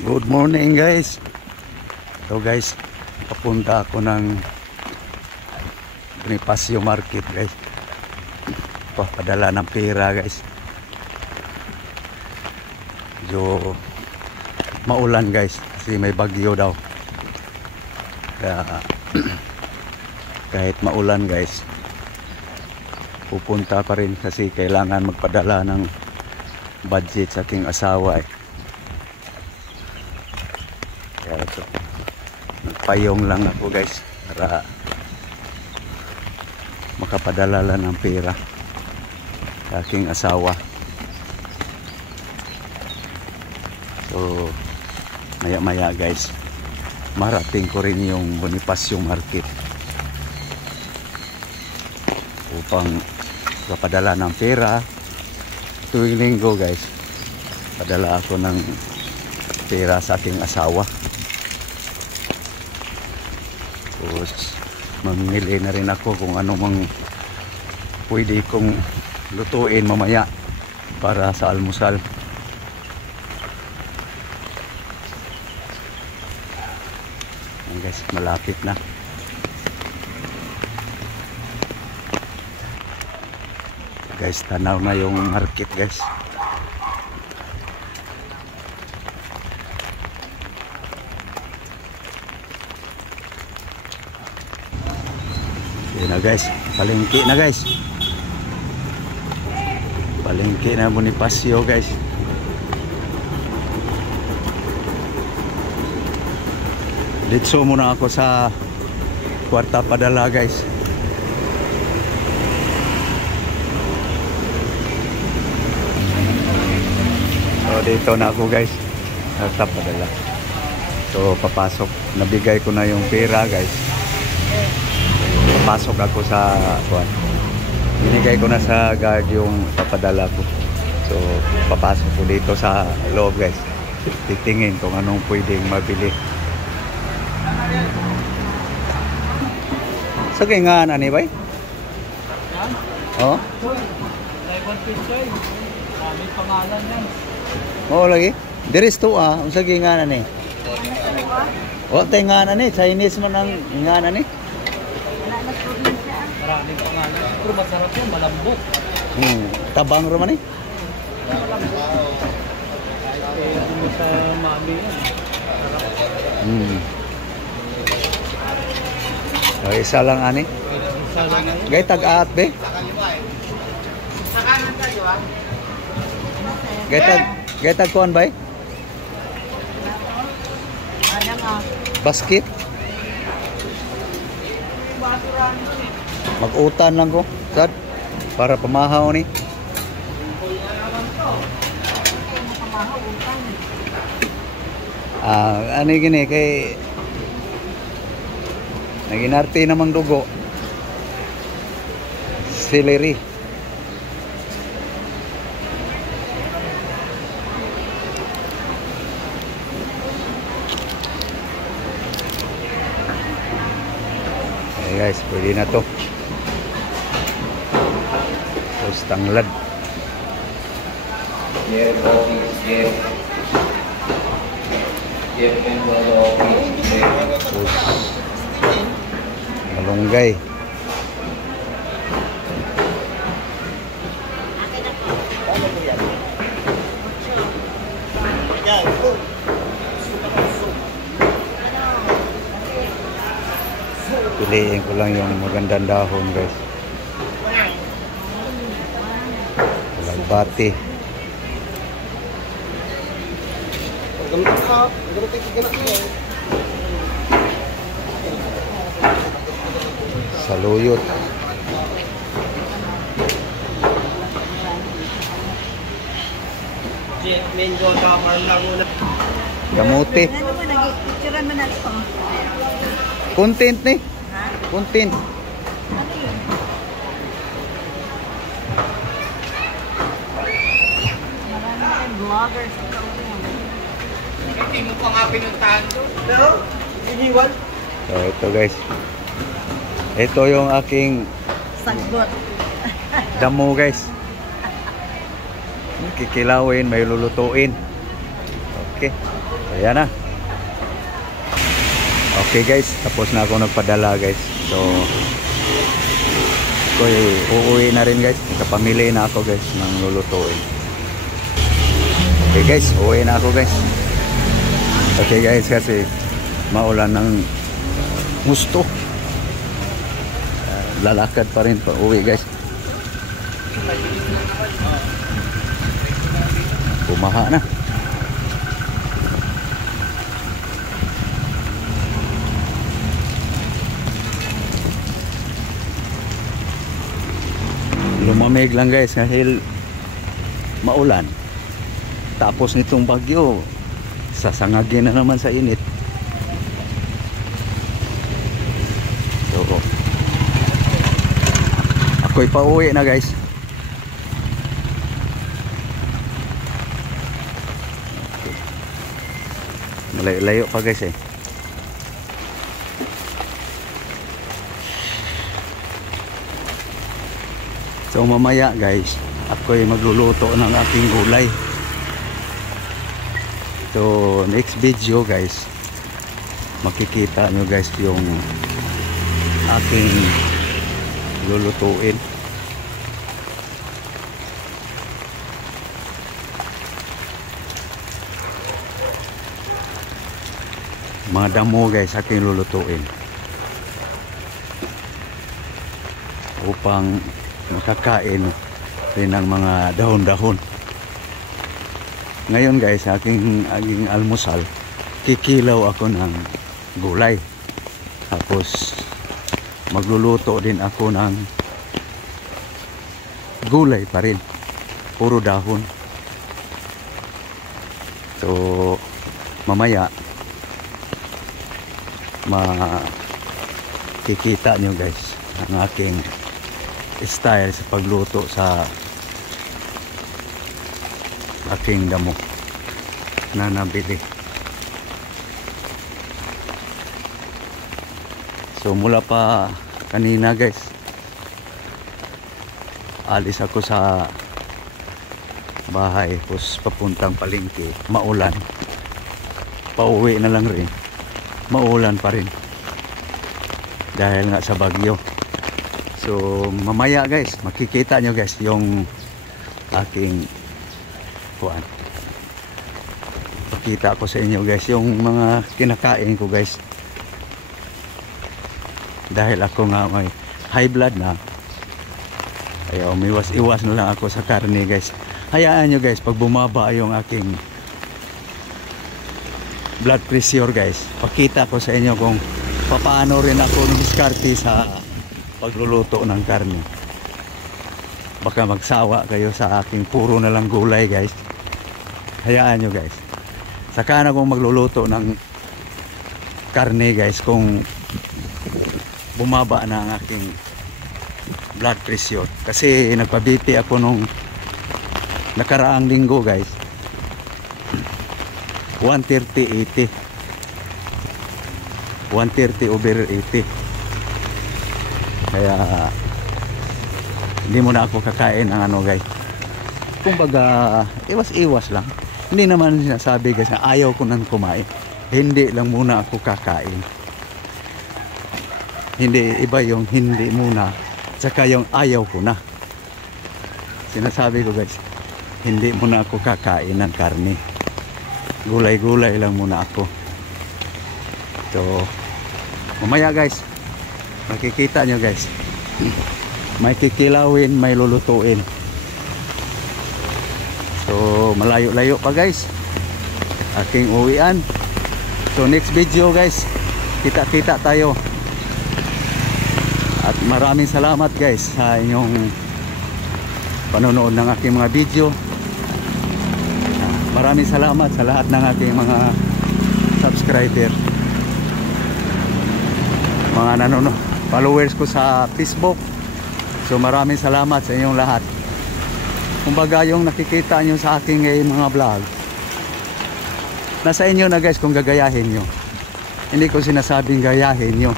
Good morning guys. So guys, papunta ako ng Bonifacio Market guys. Padala ng pera guys. Medyo maulan guys kasi may bagyo daw. Kaya kahit maulan guys, pupunta pa rin kasi kailangan magpadala ng budget sa aking asawa eh. Kaya ito, nagpayong lang ako guys para makapadala lang ng pera sa aking asawa. So maya maya guys, marating ko rin yung Bonifacio Market upang kapadala ng pera. Tuwing linggo guys, padala ako ng pera sa aking asawa. Tapos mamili na rin ako kung ano mang pwede kong lutuin mamaya para sa almusal. Ayan guys, malapit na. Guys, tanaw na yung market guys. Yan na guys, palengke na guys. Palengke na Bonifacio guys. Ditso muna ako sa kwarta padala guys. So dito na ako guys, kwarta padala. So papasok, nabigay ko na yung pera guys. Papasok ako sa kwarta. Binigay ko na sa guard yung papadala ko. So papasok ko dito sa loob guys. Titingin kung anong pwedeng mabili. Sa kaya nga ani ba? Oh? May pangalan yan. Oo lagi. Diris to unsa kaya nga ani? O tay nga ani, Chinese man ang nga ani. Maraming pangalan. Pero masarap yan, malambot. Tabang ro man eh. Hindi sa mami yan. So, isa lang ani. Isa lang yan. Gay tag-aat be. Sa kanan tayo ah. Gay tag kuan bay. Ada nga. Basket. Mag-utan lang ko, sad, para pamahaw ni. Ano gini kay naginarte namang dugo. Celery. Okay guys, pwede na to. Tapos tanglad. Tapos malunggay. Piliin ko lang yung magandang dahon guys. Bati. Saluyot. Kamuti. Content ni. Content. Vloggers. Hindi mo pa nga pinuntahan to. No? Iniwan? So ito guys. Ito yung aking Sagbot. damo guys. Kikilawin, may lulutuin. Okay. Ayan na. Okay guys, tapos na ako nagpadala guys. So uuwi na rin guys. Kapamili na ako guys ng lulutuin. Okay guys, uuwi na ako guys. Okay guys, kasi maulan ng gusto. Lalakad pa rin pa uwi guys. Bumaha na. Lumamig lang guys dahil maulan. Tapos nitong bagyo, sasangagin na naman sa init. So, ako'y pauwi na guys. Okay. Malayo-layo pa guys eh. So mamaya guys, ako'y magluluto ng aking gulay. So next video guys, makikita nyo guys yung aking lulutuin. Mga damo guys aking lulutuin upang makakain rin ng mga dahon-dahon. Ngayon guys, aking almusal, kikilaw ako ng gulay. Tapos magluluto din ako ng gulay pa rin, puro dahon. So mamaya makikita nyo guys ang aking style sa pagluto sa aking damo na nabili. So mula pa kanina guys, alis ako sa bahay, tapos papuntang palengke, maulan. Pauwi na lang rin, maulan pa rin dahil nga sa bagyo. So mamaya guys, makikita nyo guys yung aking kuan. Pakita ko sa inyo guys yung mga kinakain ko guys. Dahil ako nga may high blood na, ayaw, iwas na lang ako sa karne guys. Hayaan nyo guys, pag bumaba yung aking blood pressure guys, pakita ko sa inyo kung paano rin ako numiskarte sa pagluluto ng karne. Baka magsawa kayo sa aking puro na lang gulay guys. Hayaan nyo guys, saka na akong magluluto ng karne guys kung bumaba na ang aking blood pressure. Kasi nagpa-BP ako nung nakaraang linggo guys, 130/80, 130/80. Kaya hindi mo na ako kakain ng ano guys. Kumbaga iwas-iwas lang. Hindi naman sinasabi guys na ayaw ko nang kumain. Hindi lang muna ako kakain. Hindi, iba yung hindi muna, saka yung ayaw ko na. Sinasabi ko guys, hindi muna ako kakain ng karne. Gulay-gulay lang muna ako. So mamaya guys, makikita nyo guys, may kikilawin, may lulutuin. So malayo-layo pa guys aking uwian. So next video guys, kita-kita tayo. At maraming salamat guys sa inyong panonood ng aking mga video. Maraming salamat sa lahat ng aking mga subscriber, mga nanonood, followers ko sa Facebook. So maraming salamat sa inyong lahat. Kumbaga yung nakikita nyo sa aking mga vlog, nasa inyo na guys kung gagayahin nyo. Hindi ko sinasabing gayahin nyo.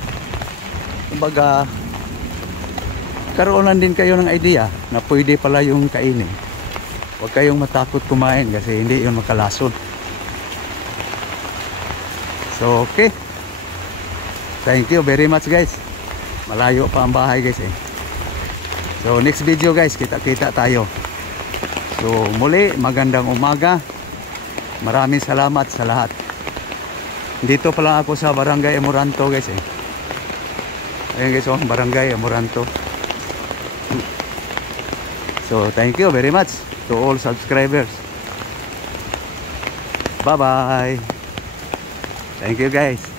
Kumbaga karoonan din kayo ng idea na pwede pala yung kainin. Huwag kayong matakot kumain kasi hindi yun makalason. So okay. Thank you very much guys. Malayo pa ang bahay guys eh. So next video guys, kita-kita tayo. So muli, magandang umaga. Maraming salamat sa lahat. Dito pa lang ako sa Barangay Amoranto guys eh. Ayun guys, oh, Barangay Amoranto. So thank you very much to all subscribers. Bye bye. Thank you guys.